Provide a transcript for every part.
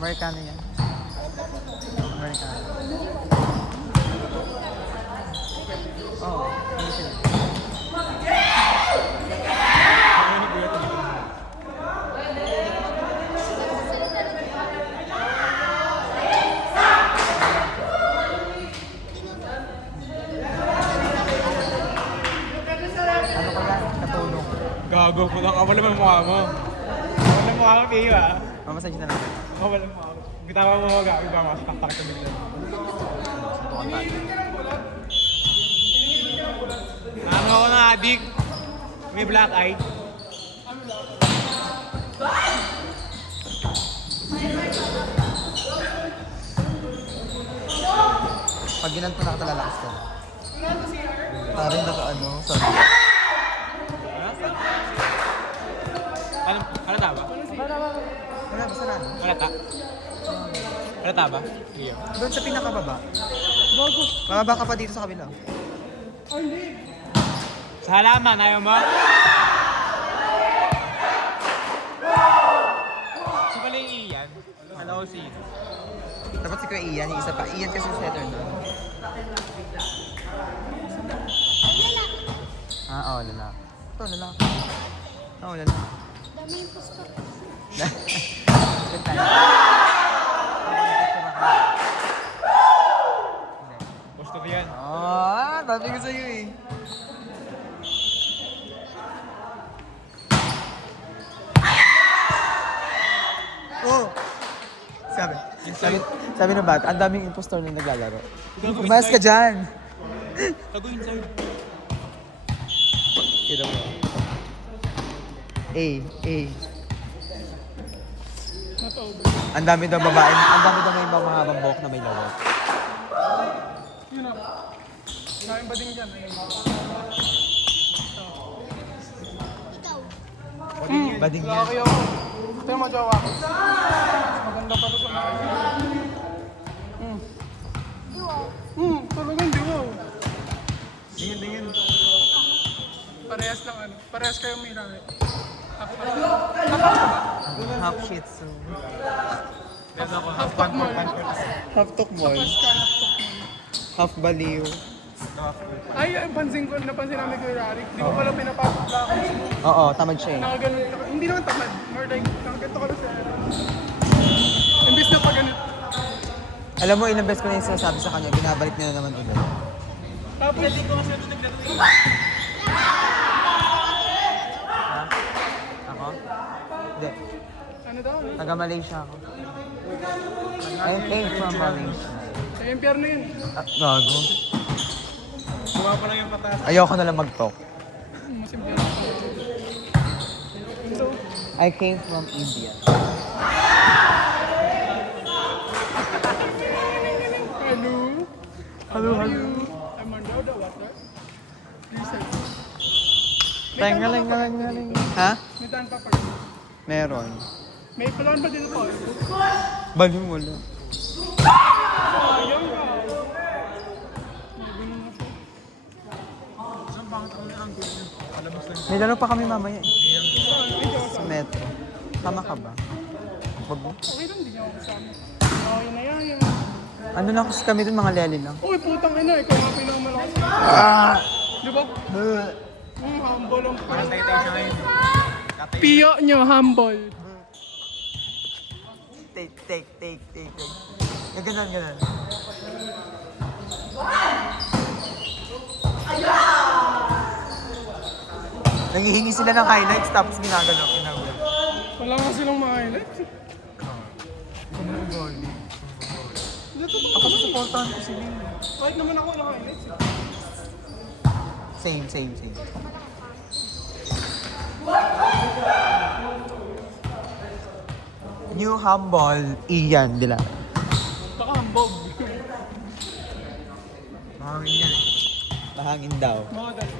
Amerikano yan. Amerikano. Oo, hindi sila. Ano ka yan? Katulong. Gago ko lang. Wala mo mukha mo. Wala mukha mo, Pio ah. Mamasage na lang. Wala mukha mo. Bitawa mo mga gago ba? Masaktak ka bigla. Ano ako na adik? May black eye. Pag ginanto na katalalakas ka. Parang naka-ano, sorry. Halata ba? Wala, basta na ano. Halata? Halata ba? Iya. Doon sa pinakababa. Bababa ka pa dito sa kabila. Sa halaman, ayaw mo? Si pala yung Ian. Hello, si Dapat si Kuya Ian, yung isa pa. Ian kasi yung setter doon. Oo, lalaki. Ito, lalaki. Oo, lalaki. Dami yung pusto. Good time. gusto ko yan. Dami ko sa'yo eh. Oh! Sabi ng bata, ang daming impostor na naglalaro. Umayos ka dyan! Taguin sa'yo. Kira mo. A. Ang dami daw babae, ang dami daw may mahabang buhok na may lawak. Yun o. Sabi ba din dyan? Ikaw. Bading yan. Ito yung mga jowa ko. Maganda pala sa mga. Duo. Talagang di wow. Dingin. Parehas lang ano. Parehas kayong may lahi. Half shih tzu. Half Pokemon. Half tokmoy. Half baliw. Ay, napansin namin kay Rarik. Di ko pala pinapasok na ako. Oo, tamad siya eh. Nakaganon. Hindi naman tamad. More like, nakaganto ka na sa imbis na pa ganito. Alam mo, ilang beses ko na yung sinasabi sa kanya, binabalik niya na naman ulit. Tapos, hindi ko kasi ito naglaro. Ako? Hindi. Ano daw? Taga-Malaysia ako. I came from Malaysia. Sa impyerno yun. Gago. Buka pa lang yung patas. Ayoko na lang mag-talk. Mas impyerno. So, I came from India. hello. I'm on the water. Listen. Galing. Ha? May daan pa pa. Meron. May palaan ba din ako? Baliw wala. Sayang ka. Ganun na siya. Saan bakit ako ang gulo? Palabas lang. May laro pa kami mamaya eh. Sa metro. Tama ka ba? Wag mo. Okay lang, hindi niya ako kasama. Okay na yan. Ano lang kasi kami dun, mga leli lang. Uy, putang ina. Ikaw nga pinakamalakas. Di ba? Humble ang para tayo siya ngayon. Piyo nyo, humble. Take. Ganun. Nangihingi sila ng highlights tapos ginagano. Wala nga silang mga highlights. Ako supportahan ko sila. Kahit naman ako ng highlights. Same. New humble, Ian, dila. Baka hambog. Mahangin yan eh. Mahangin daw. Mga dal.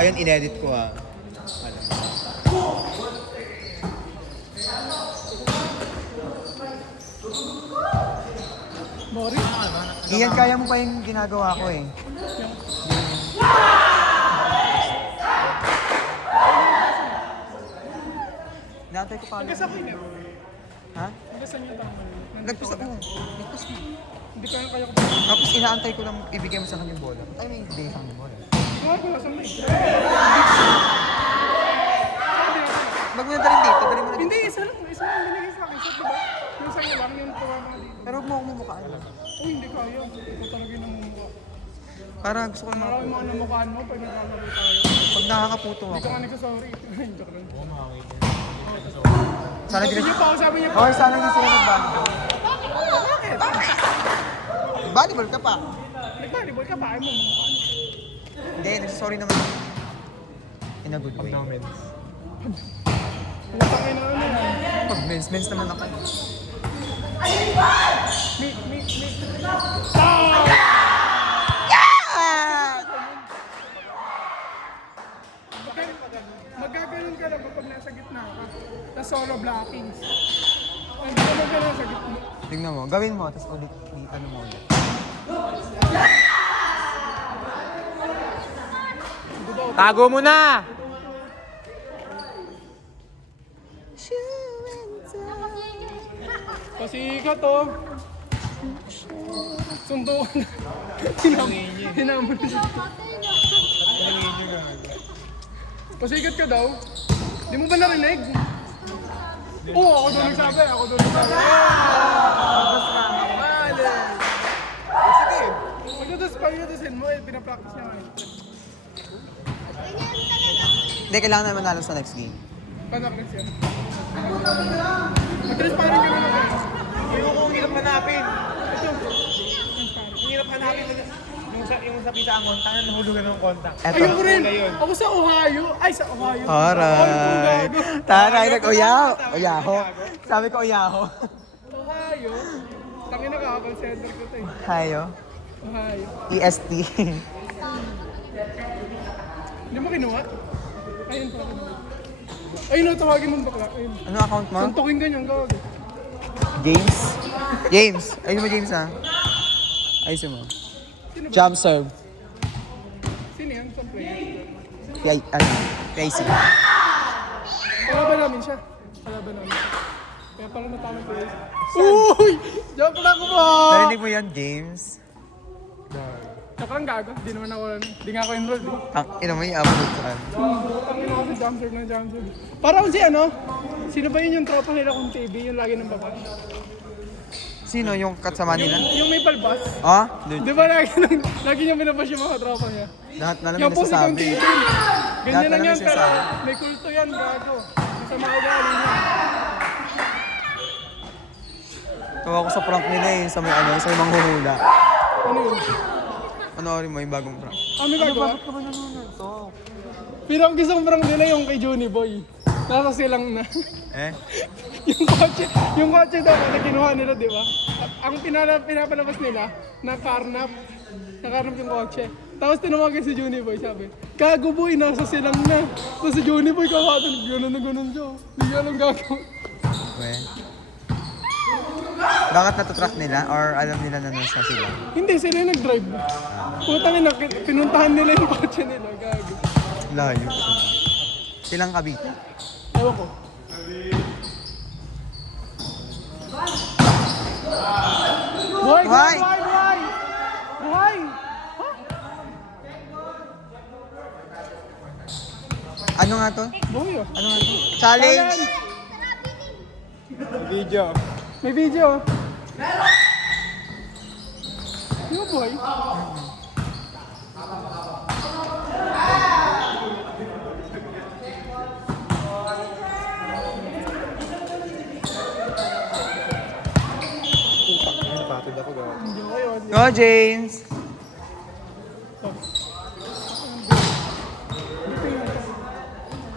Ayun, inedit ko ah. Boring. Iyan, kaya mo pa yung ginagawa ko eh. Inaantay ko pa. Nagkasa ko yun. Ha? Nagkasa niyo tama. Nagpas ako. Nagpas na. Hindi kaya ko. Tapos inaantay ko lang ibigay mo sa kanya yung bola. Ay, may ibigay sa kanya yung bola. Kuha ko, saan na eh? Wag mo na dalhin dito. Dalhin mo na Hindi, dito. isa lang binigay sa akin. So, diba? Yung sa'yo lang, yung tuwa mga dito. Pero huwag mo akong mumukhaan. Oh, hindi kaya. Ito talaga yung namumukha. Para gusto ko Para naman. yung mga namukhaan mo, pag nagkakaroon tayo. Pag nakakaputo Hindi ako. ka nga nagsasorry. Joke lang. Sana Sabi din. niyo pa, sabi niyo pa. Okay, sana gusto ko mag-volleyball. Volleyball ka pa. Nag-volleyball ka pa, ayaw mo mamukhaan. Hindi, nagsasorry naman. In a good way. Putang ina ano yan. Pag men's naman ako. Magkaganon ka lang kapag nasa gitna ka. Tapos solo blockings. Magkaganon ka lang sa gitna. Tingnan mo, gawin mo, tapos ulit, ano mo ulit. Tago mo na! Pasikat oh. Sundo ko na. Hinamon na. Pasikat ka daw. Di mo ba narinig? Oo, ako doon nagsabi. Ako doon nagsabi. Mali. Sige. Pagkatusin mo, pinapractice niya ngayon. Hindi, kailangan naman manalo sa next game. Panakit siya. Mag-transparent ka na naman. Yung hirap hanapin. Yung hirap hanapin. Yung sa Pisangon, tangan nahulugan ng kontak. Eto. Ayoko rin. Ako sa Ohio. Ay, sa Ohio. Aray! Taray, nag-uyaho. Uyaho. Sabi ko uyaho. Ohio. Tangin na ka-call center ko ito eh. Hayo. Ohio. EST. Hindi mo kinuha? Ayun pa. Ayun o, tawagin mo bakla. Ayun. Ano account mo? Suntukin ganyan, gawag. James? James! Ayun mo James ha? Ayusin mo. Sino ba? Jump serve. Sino yan? Saan player? PIC. Kalaban namin siya. Kalaban namin siya. Kaya pala natama ko yun. Uy! Joke lang ko ba? Narinig mo yan, James? Saka lang gago. Di naman ako, di nga ako enrolled eh. Ang ina mo yung upload sa ano. Ang ina kasi jump serve ng jump serve. Parang si ano? Sino ba yun yung tropa nila kung TV? Yung lagi ng baba? Sino yung kasama nila? Yung may balbas. Ah? Di ba lagi niyang binabas yung mga tropa niya? Lahat na lang Yung po si Kung nasasabi. TV. Lahat Ganyan na lang lang yan, pero sinasabi. may kulto yan, gago. Sa mga ugali niya. Tawa ko sa prank nila eh, sa may ano, sa may manghuhula. Ano yun? Panoorin mo yung bagong prank. May gagawa? ka ba nanonood to? Pero ang gusto kong prank nila yung kay Johnny Boy. Nasa silang na. Eh? yung kotse daw na kinuha nila, di ba? Ang pinapalabas nila, nakarnap yung kotse. Tapos tinawagan si Johnny Boy, sabi, "Gago boy, nasa silang na." Tapos si Johnny Boy kawatan, gano'n na gano'n siya. Hindi ka alam gago. Well. Bakit natutrack nila? Or alam nila na nasa sila? Hindi, sila yung nag-drive. Putang ina, pinuntahan nila yung kotse nila, gago. Layo. Silang Cavite. Ewan ko. Buhay! Buhay! Buhay! Buhay! Buhay! Ha? Ano nga to? Buhay oh. Ano nga to? Challenge! Video. May video. Di ba buhay? Napatid ako gawin. Hindi ko yun. Go, James!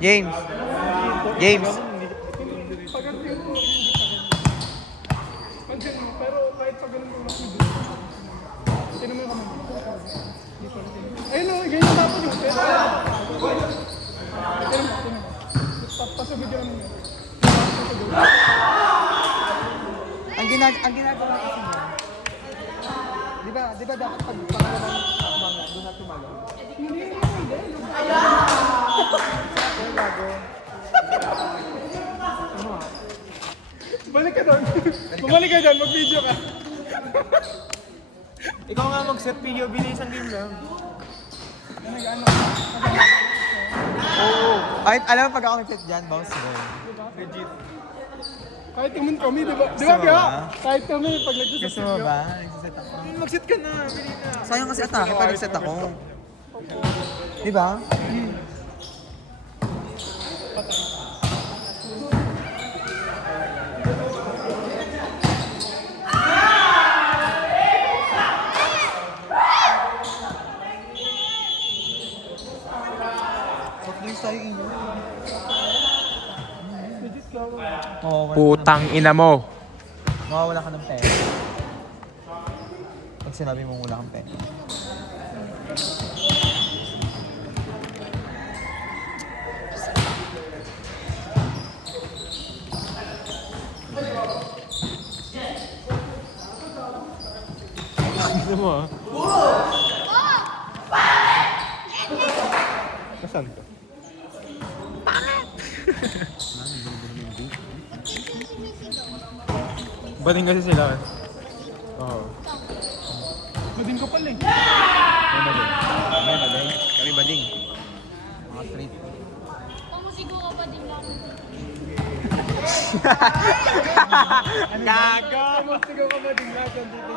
James! James! Pagdating mo, hindi pa rin. Pansin mo, pero kahit pag ganun mo mas hindi. Sino mo yung kamang? Hindi pa rin. Ayun o, ganyan tapos yun. Pero tinan mo. Pasugod yun mo. Ang ginagawa kasi mo. Di ba dapat pag pangalawang bangga, doon na tumalo? Hindi. Ang gago. doon. Bumalik ka dyan, mag-video ka. Ikaw nga mag-set video, bilisan din lang. Ay, alam mo pag ako nag-set dyan, bounce ball. Legit. Kahit kami, di ba? Di ba, Gusto mo Bia? ba? Kahit kami, pag nagsaset Gusto mo ba? Nag-set ako. Mag-set ka na, bili na. Sayang kasi atake pag nag-set ako. Di ba? Pag-please tayo inyo. Oo, Putang ina mo. mawawala ka ng pera. Pag sinabi mong wala kang pera. Gusto mo ah? Nasaan ka? Bading kasi sila. Oo. Bading ka pala eh. May bading. May bading. Kami bading. Mga street. Pamusigo ka ba din lang? Gago! Mas sigaw ka bading lahat dito.